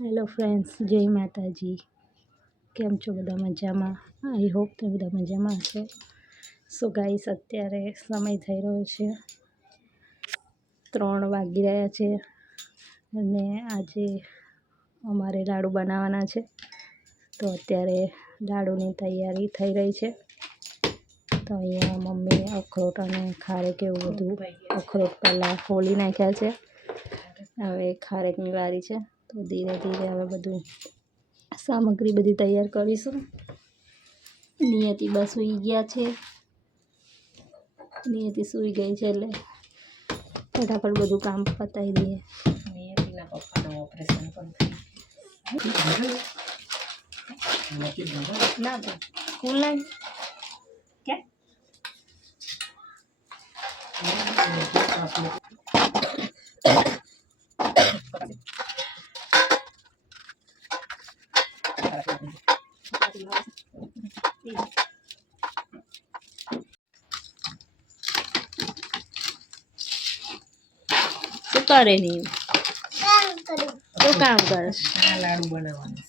Hello friends જય માતાજી. કેમ છો બધા મજામાં? આઈ હોપ તો બધા મજામાં હશે. સો ગાઈસ અત્યારે સમય થઈ રહ્યો છે. ત્રણ વાગી રહ્યા છે અને આજે અમારે લાડુ બનાવવાના છે. તો અત્યારે લાડુની તૈયારી થઈ રહી છે. તો અહીંયા મમ્મી અખરોટ અને ખારેક એવું બધું અખરોટ પહેલાં ફોલી નાખ્યા છે. હવે ખારેકની વારી છે. તો ધીરે ધીરે હવે બધું સામગ્રી બધી તૈયાર કરીશું. નિયતિ બસ સૂઈ ગયા છે. નિયતિ સૂઈ ગઈ છે એટલે ફટાફટ બધું કામ પતાવી દઈએ. નિયતિના પપ્પાનું ઓપરેશન પણ ના સ્કૂલ ના? ક્યાં શું કરે નહીં શું કામ કરે આ લાડુ બનાવવાના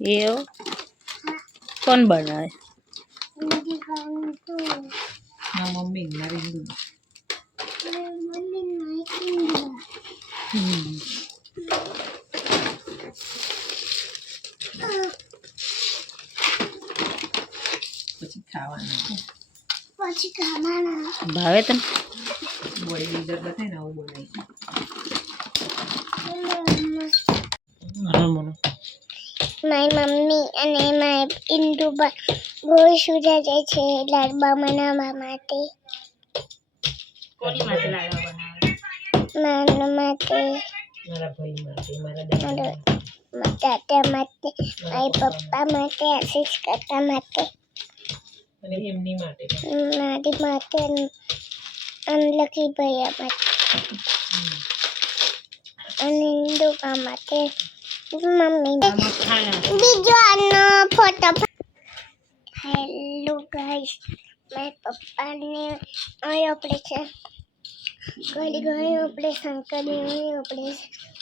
છે એવું કોણ બનાવે મારા મમ્મી ને મારી હિન્દુ હમ. પછી ખાવાના પછી ખાવાના ભાવે તને બોડી બિલ્ડર બતાવે ને આવું બનાવી મારી મમ્મી અને મારી ઇન્દુ ગોળ સુજા જાય છે લાડવા બનાવવા માટે કોની માટે લાડવા બનાવે મારા માટે મારા ભાઈ માટે મારા દાદા મારા દાદા માટે મારી પપ્પા માટે આશીષ કાકા માટે અને એમની માટે મારી માટે અનલકી ભૈયા માટે અને ઇન્દુકા માટે મમ્મી બીજો આનો ફોટો હેલો ગાઈસ મારા પપ્પાને અહીં ઓપરેશન કરી ગઈ ઓપરેશન કરી અહીં ઓપરેશન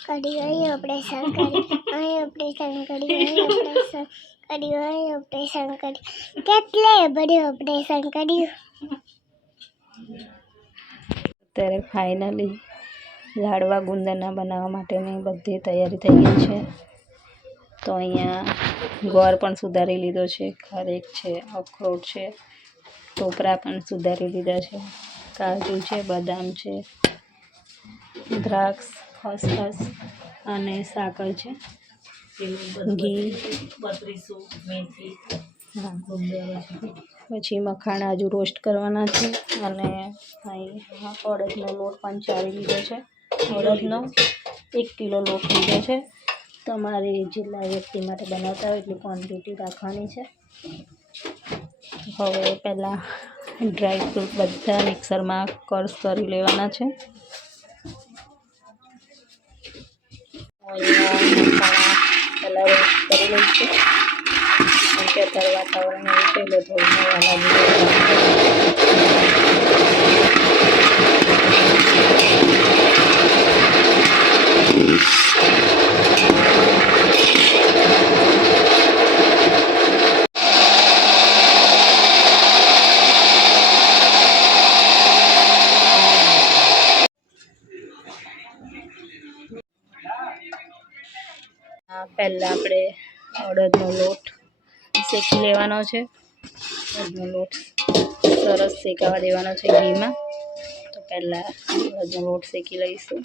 કરી ગઈ ઓપરેશન કરી અહીં ઓપરેશન કરી અહીં ઓપરેશન કરી અહીં ઓપરેશન કરી કેટલે બધું ઓપરેશન કર્યું? અત્યારે ફાઇનલી લાડવા ગુંદરના બનાવવા માટેની બધી તૈયારી થઈ ગઈ છે. તો અહીંયા ગોળ પણ સુધારી લીધો છે ખારેક છે અખરોટ છે ટોપરા પણ સુધારી લીધા છે કાજુ છે બદામ છે દ્રાક્ષ ખસખસ અને સાકર છે. ઘી. બત્રીસો મેથી પછી મખાણા હજુ રોસ્ટ કરવાના છે અને અહીં અડદનો લોટ પણ ચાળી લીધો છે. અડદનો એક કિલો લોટ લીધો છે. તમારે જેટલા વ્યક્તિ માટે બનાવતા હોય એટલી ક્વોન્ટિટી રાખવાની છે. હવે પહેલાં ડ્રાય ફ્રૂટ બધા મિક્સરમાં કર્સ કરી લેવાના છે. અહીંયા મખાણા પહેલાં રોસ્ટ કરી લઈશું કેમ કે અત્યારે વાતાવરણ એવું છે એટલે થોડું પહેલાં આપણે અડદનો લોટ શેકી લેવાનો છે. અડદનો લોટ સરસ શેકાવા દેવાનો છે ઘીમાં. તો પહેલાં અડદનો લોટ શેકી લઈશું.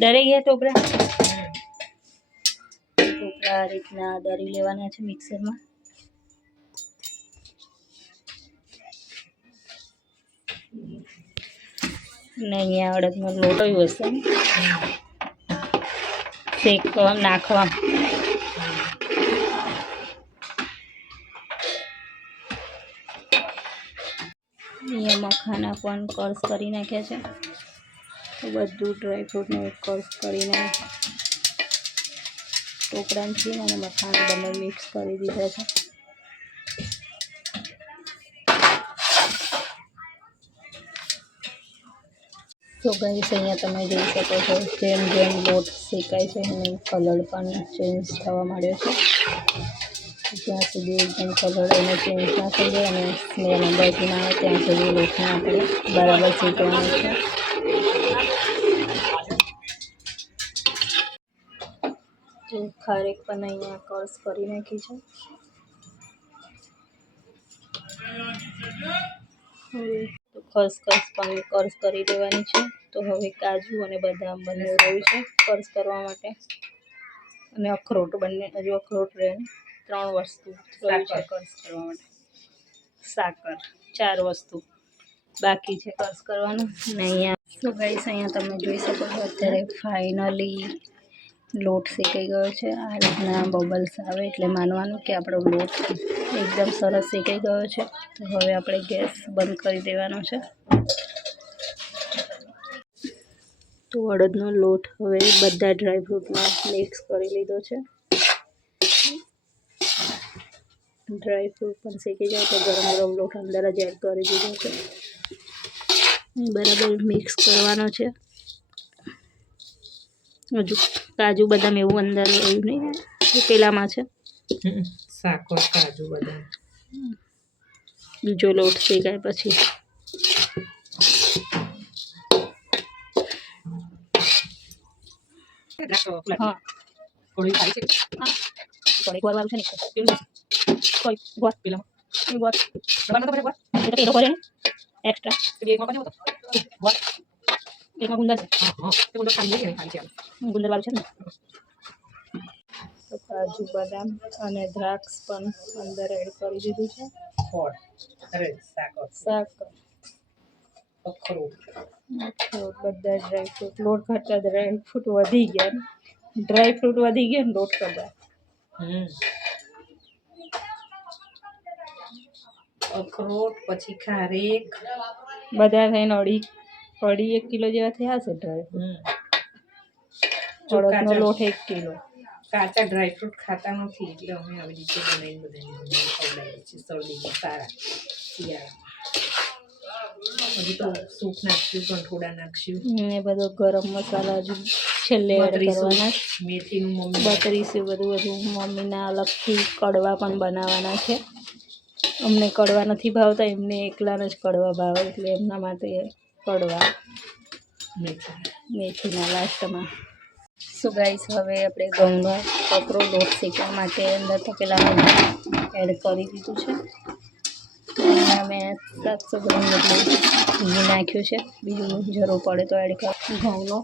ચલો ગયા ટોપરા? આ રીતના દરી લેવાના છે મિક્સરમાં. ને અહીંયા અડદનો લોટો હશે શેકવા, નાખવા. અહીંયા મખાના પણ કર્સ કરી નાખ્યા છે. બધું ડ્રાયફ્રૂટને કર્સ કરીને ટોપરાથી અને મખાના બંને મિક્સ કરી દીધા છે. તો ગાઈસ, અહીંયા તમે જોઈ શકો છો, જેમ જેમ લોટ શેકાય છે, એનું કલર પણ ચેન્જ થવા માંડ્યો છે. જ્યાં સુધી એકદમ કલર એનો ચેન્જ ના થઈ જાય અને સ્મેલ અંદરથી ના આવે, ત્યાં સુધી લોટને આપણે બરાબર શેકવાનું છે તો ખારેક પણ અહીંયા કર્સ કરી નાખી છે. હવે તો ખસખસ પણ કર્સ કરી દેવાની છે. તો હવે કાજુ અને બદામ બંને રહ્યું છે કર્સ કરવા માટે. અને અખરોટ બંને હજુ અખરોટ રહે ત્રણ વસ્તુ રહ્યું છે કર્સ કરવા માટે. સાકર ચાર વસ્તુ બાકી છે કર્સ કરવાનું. અને અહીંયા તો ગાઈસ અહીંયા તમે જોઈ શકો છો અત્યારે ફાઇનલી લોટ શેકાઈ ગયો છે. આ રીતના બબલ્સ આવે એટલે માનવાનું કે આપણો લોટ એકદમ સરસ શેકાઈ ગયો છે. તો હવે આપણે ગેસ બંધ કરી દેવાનો છે. તો અડદનો લોટ હવે બધા ડ્રાયફ્રૂટમાં મિક્સ કરી લીધો છે. ડ્રાયફ્રૂટ પણ શેકી જાય તો ગરમ ગરમ લોટ અંદર જ એડ કરી દીધો છે. બરાબર મિક્સ કરવાનો છે. હજુ કાજુ બદામ એવું અંદર એવું નહીં પેલામાં છે. સાકર કાજુ બદામ. બીજો લોટ થઈ ગયા પછી. હા. થોડી ખાઈ છે. વાળું છે ને. કોઈ ગોળ પેલા એ ગોળ દબાણ તો ગોળ એ પેલો કરે એક્સ્ટ્રા ગોળ એકમાં ગુંદર છે હા હા તે ગુંદર ખાલી છે ખાલી છે ગુંદર વાળું છે ને તો કાજુ બદામ અને દ્રાક્ષ પણ અંદર એડ કરી દીધું છે. શાક અખરોટ. બધા ડ્રાયફ્રૂટ લોટ કરતાં ડ્રાયફ્રૂટ વધી ગયા. ડ્રાયફ્રૂટ વધી ગયા ને લોટ કરતા હમ. અખરોટ પછી ખારેક. બધા થઈને અઢી અઢી એક કિલો જેવા થયા હશે જો અડદનો લોટ એક કિલો. કાચા ડ્રાયફ્રૂટ ખાતા નથી એટલે અમે આવી રીતે બનાવીને બધાને ખવડાવીએ છીએ શરદીમાં સારા શિયાળામાં. હજી તો સૂપ નાખ્યું કંઠોડા નાખ્યું. એ બધો ગરમ મસાલા હજુ છેલ્લે એડ કરવાના. મેથીનું મમ્મી. બત્રીસે બધું બધું મમ્મીના અલગથી કડવા પણ બનાવવાના છે. અમને કડવા નથી ભાવતા એમને એકલાને જ કડવા ભાવે એટલે એમના માટે કડવા. મેથી. મેથીના લાસ્ટમાં. ગાઈસ હવે આપણે ઘઉંનો કપરો લોટ શેકવા માટે અંદર તપેલામાં એડ કરી દીધું છે. અહીંયા મેં સાતસો ગ્રામ જેટલું ઘી નાખ્યું છે. બીજું જરૂર પડે તો એડ કર ઘઉંનો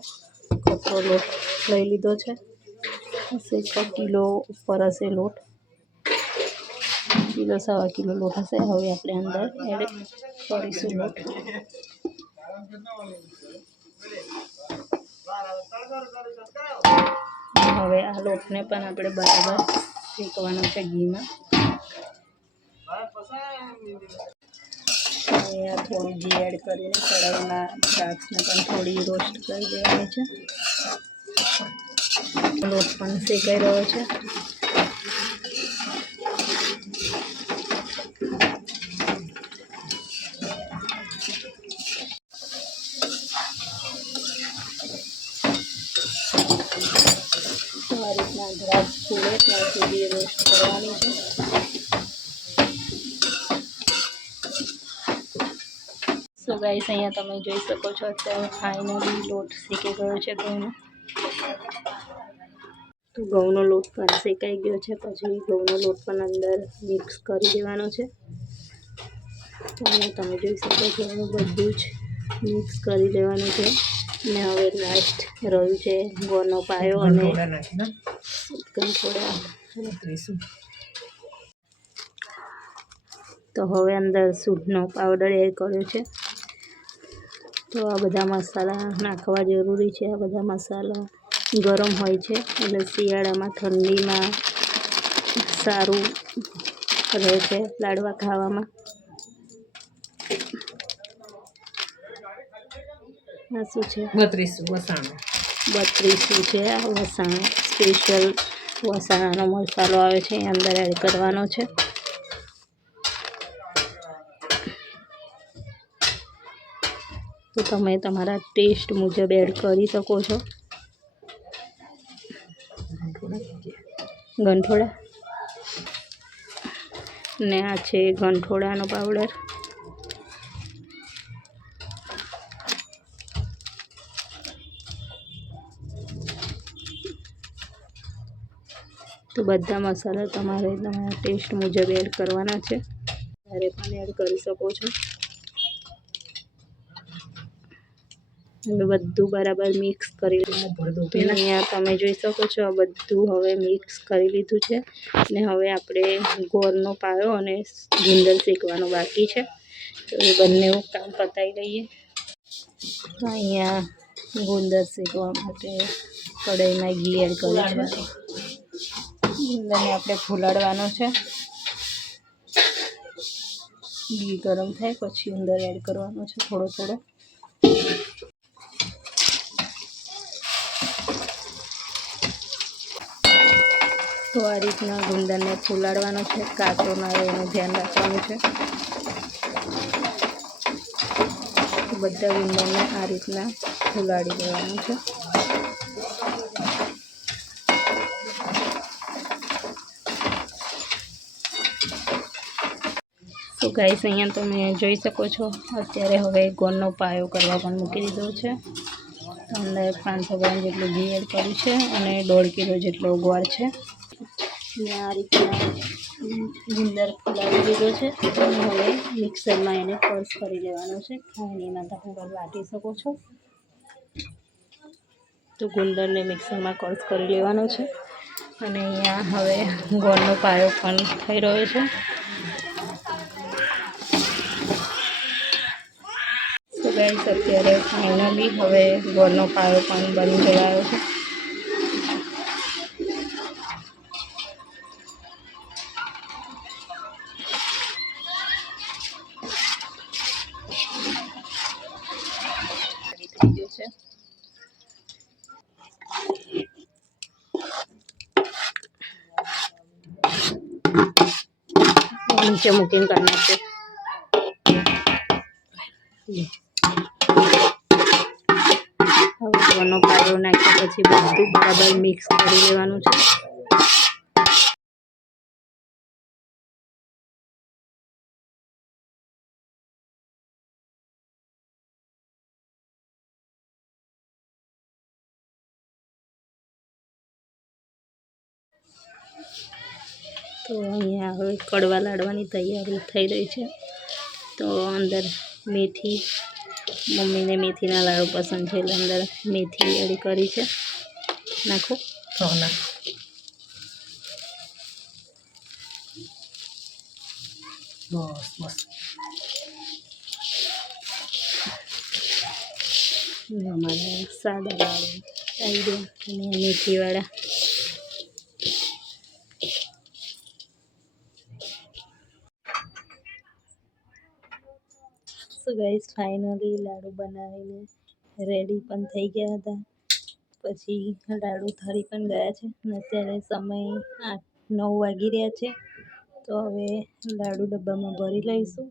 કપરો લોટ લઈ લીધો છે. હશે છ કિલો ઉપર હશે લોટ. કિલો સવા કિલો લોટ હશે. હવે આપણે અંદર એડ કરીશું લોટ. હવે આ લોટને પણ આપણે બરાબર શેકવાનો છે ઘીમાં. અહીંયા થોડું ઘી એડ કરીને કઢાઈમાં દ્રાક્ષને પણ થોડી રોસ્ટ કરી દેવાની છે. લોટ પણ શેકાઈ રહ્યો છે તો આ રીતના દ્રાક્ષ છોડે ત્યાં સુધી રોસ્ટ કરવાની છે સો ગાઈસ અહીંયા તમે જોઈ શકો છો અત્યારે ફાઇનલી લોટ શેકાઈ ગયો છે ઘઉંનો. તો ઘઉંનો લોટ પણ શેકાઈ ગયો છે પછી ઘઉંનો લોટ પણ અંદર મિક્સ કરી દેવાનો છે. તો તમે જોઈ શકો છો હવે બધું જ મિક્સ કરી દેવાનું છે. ને હવે લાસ્ટ રહ્યું છે ગોળનો પાયો અને થોડા તો હવે અંદર સૂટનો પાવડર એડ કર્યો છે. તો આ બધા મસાલા નાખવા જરૂરી છે. આ બધા મસાલા ગરમ હોય છે એટલે શિયાળામાં ઠંડીમાં સારું રહે છે લાડવા ખાવામાં. આ શું છે? બત્રીસ વસાણું. બત્રીસનું છે? આ વસાણા. સ્પેશિયલ વસાણાનો મસાલો આવે છે. એ અંદર એડ કરવાનો છે. તો તમે તમારા ટેસ્ટ મુજબ એડ કરી શકો છો. ગંઠોડા. ને આ છે ગંઠોડાનો પાવડર. તો બધા મસાલા તમારે તમારા ટેસ્ટ મુજબ એડ કરવાના છે. ત્યારે પણ એડ કરી શકો છો. બધું બરાબર મિક્સ કરી લીધું. અહીંયા તમે જોઈ શકો છો, આ બધું હવે મિક્સ કરી લીધું છે. ને હવે આપણે ગોળનો પાયો અને ગુંદર શેકવાનો બાકી છે. તો એ બંને કામ પતાવી લઈએ અહીંયા ગુંદર શેકવા માટે કઢાઈમાં ઘી એડ કર્યું છે. ગુંદરને આપણે ફૂલાડવાનો છે. ઘી ગરમ થાય પછી અંદર એડ કરવાનો છે થોડો થોડો. આ રીતના ગુંદરને ફૂલાડવાનો છે કાચો ના રહે એનું ધ્યાન રાખવાનું છે. બધા ગુંદરને આ રીતના ફૂલાડી દેવાનું છે. તો ગાઈસ, અહીંયા તમે જોઈ શકો છો, અત્યારે હવે ગોળનો પાયો કરવા પણ મૂકી દીધો છે. અંદર પાંચસો ગ્રામ જેટલું ઘી એડ કર્યું છે અને દોઢ કિલો જેટલો ગોળ છે. અને આ રીતના ગુંદર ફુલાવી દીધો છે. હવે મિક્સરમાં એને પલ્સ કરી લેવાનો છે. ખાણીમાં તમે પણ વાટી શકો છો. તો ગુંદરને મિક્સરમાં કલ્સ કરી લેવાનો છે. અને અહીંયા હવે ગોળનો પાયો પણ થઈ રહ્યો છે. તો ગાઈસ અત્યારે ફાઇનલી હવે ગોળનો પાયો પણ બની ગયો છે. નીચે હવે ગોળનો પાયો નાખ્યા પછી બધું બરાબર મિક્સ કરી લેવાનું છે. તો અહીંયા હવે કડવા લાડવાની તૈયારી થઈ રહી છે. તો અંદર મેથી મમ્મીને મેથીના લાડુ પસંદ છે એટલે અંદર મેથી એડી કરી છે. નાખો. સોના બસ બસ. અમારે સાદા લાડુ આવી ગયા અને મેથીવાળા. સો ગાઈસ ફાઇનલી લાડુ બનાવીને રેડી પણ થઈ ગયા હતા. પછી લાડુ થરી પણ ગયા છે અને અત્યારે સમય આઠ, નવ વાગી રહ્યા છે. તો હવે લાડુ ડબ્બામાં ભરી લઈશું.